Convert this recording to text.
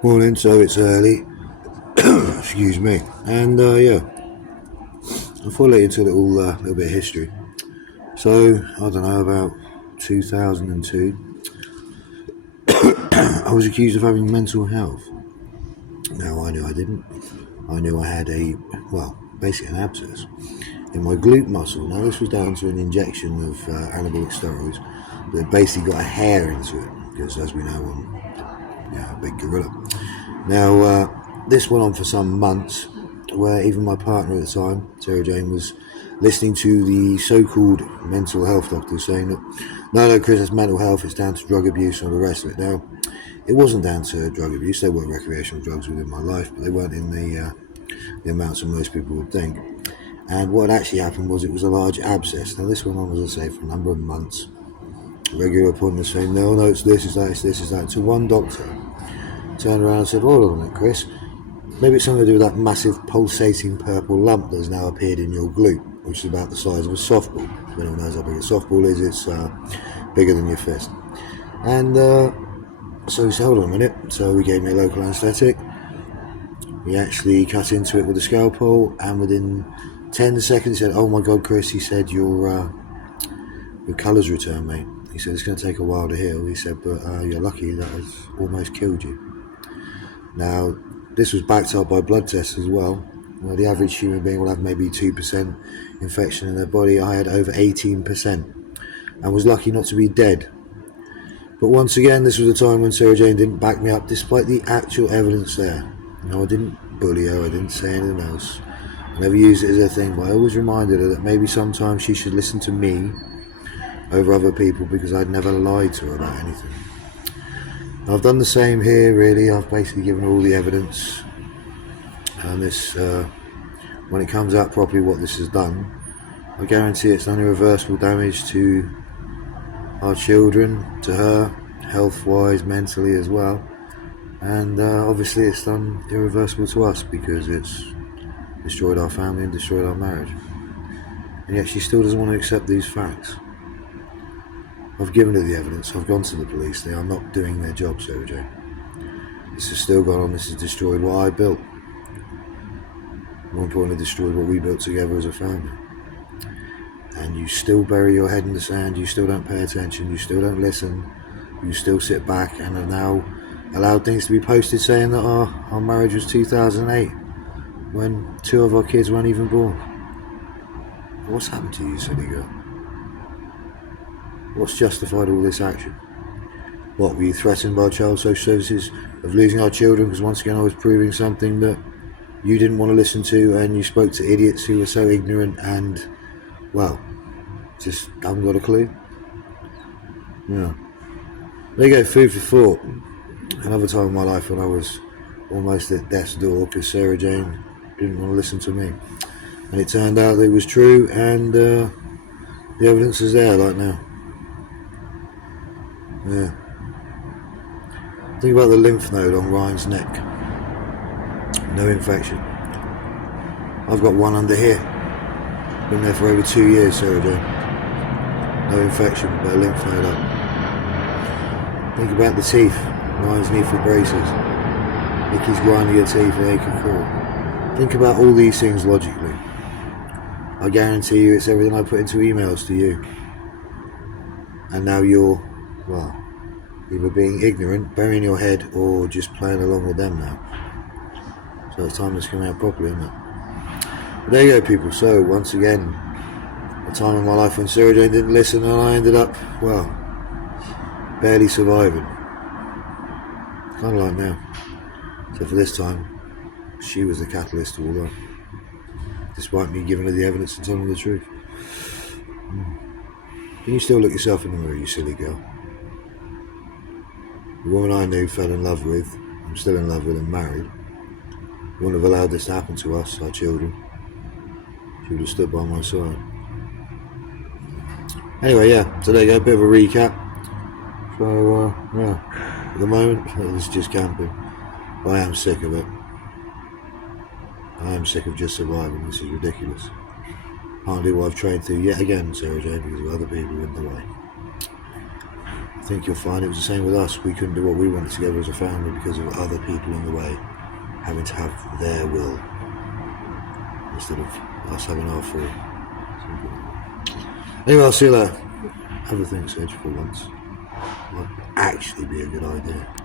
Morning, so it's early. Excuse me. And yeah, I thought I'd let you into a little bit of history. So, I don't know, about 2002, I was accused of having mental health. Now, I knew I didn't. I knew I had basically an abscess in my glute muscle. Now, this was down to an injection of anabolic steroids that basically got a hair into it, because as we know, I'm a big gorilla. Now, this went on for some months, where even my partner at the time, Sarah Jane, was listening to the so-called mental health doctors saying that, no, Chris, it's mental health, it's down to drug abuse and all the rest of it. Now, it wasn't down to drug abuse. There were recreational drugs within my life, but they weren't in the amounts that most people would think. And what actually happened was it was a large abscess. Now, this went on, as I say, for a number of months. Regular appointments saying, no, it's this, it's that, it's this, it's that. Until one doctor turned around and said, hold on a minute, Chris. Maybe it's something to do with that massive pulsating purple lump that's now appeared in your glute, which is about the size of a softball. If anyone knows how big a softball is, it's bigger than your fist. And so we said, hold on a minute. So we gave me a local anaesthetic. We actually cut into it with a scalpel, and within 10 seconds he said, oh my God, Chris, he said, your colour's returned, mate. He said, it's going to take a while to heal. He said, but you're lucky, that has almost killed you. Now, this was backed up by blood tests as well. Well, the average human being will have maybe 2% infection in their body. I had over 18% and was lucky not to be dead. But once again, this was a time when Sarah Jane didn't back me up despite the actual evidence there. No, I didn't bully her, I didn't say anything else. I never used it as a thing, but I always reminded her that maybe sometimes she should listen to me over other people, because I'd never lied to her about anything. I've done the same here, really. I've basically given all the evidence, and this, when it comes out properly what this has done, I guarantee it's done irreversible damage to our children, to her, health-wise, mentally as well, and obviously it's done irreversible to us, because it's destroyed our family and destroyed our marriage, and yet she still doesn't want to accept these facts. I've given her the evidence, I've gone to the police, they are not doing their job, Sarah Jane. This has still gone on, this has destroyed what I built. More importantly, destroyed what we built together as a family. And you still bury your head in the sand, you still don't pay attention, you still don't listen, you still sit back and have now allowed things to be posted saying that our marriage was 2008, when 2 of our kids weren't even born. What's happened to you, silly girl? What's justified all this action? What, were you threatened by Child Social Services of losing our children because once again I was proving something that you didn't want to listen to, and you spoke to idiots who were so ignorant and, well, just haven't got a clue? Yeah. There you go, food for thought. Another time in my life when I was almost at death's door because Sarah Jane didn't want to listen to me. And it turned out that it was true, and the evidence is there like now. Yeah. Think about the lymph node on Ryan's neck. No infection. I've got one under here. Been there for over 2 years, Sarah Jane. No infection, but a lymph node up. Think about the teeth. Ryan's need for braces. Nikki's grinding her teeth and aching core. Think about all these things logically. I guarantee you it's everything I put into emails to you. And now you're, well, either being ignorant, burying your head, or just playing along with them now. So it's time to come out properly, isn't it? But there you go, people. So, once again, a time in my life when Sarah Jane didn't listen, and I ended up, well, barely surviving. Kind of like now. So for this time, she was the catalyst to all that. Despite me giving her the evidence and telling her the truth. Can you still look yourself in the mirror, you silly girl? The woman I knew, fell in love with, I'm still in love with and married, wouldn't have allowed this to happen to us, our children. She would have stood by my side. Anyway, yeah, so there you go, a bit of a recap. So, yeah, at the moment, this is just camping. I am sick of it. I am sick of just surviving. This is ridiculous. Can't do what I've trained through yet again, Sarah Jane, because of other people in the way. think you'll find it was the same with us. We couldn't do what we wanted together as a family because of other people in the way, having to have their will instead of us having our free. Anyway, I'll see you later. Have a think, Sedge, for once. Might actually be a good idea.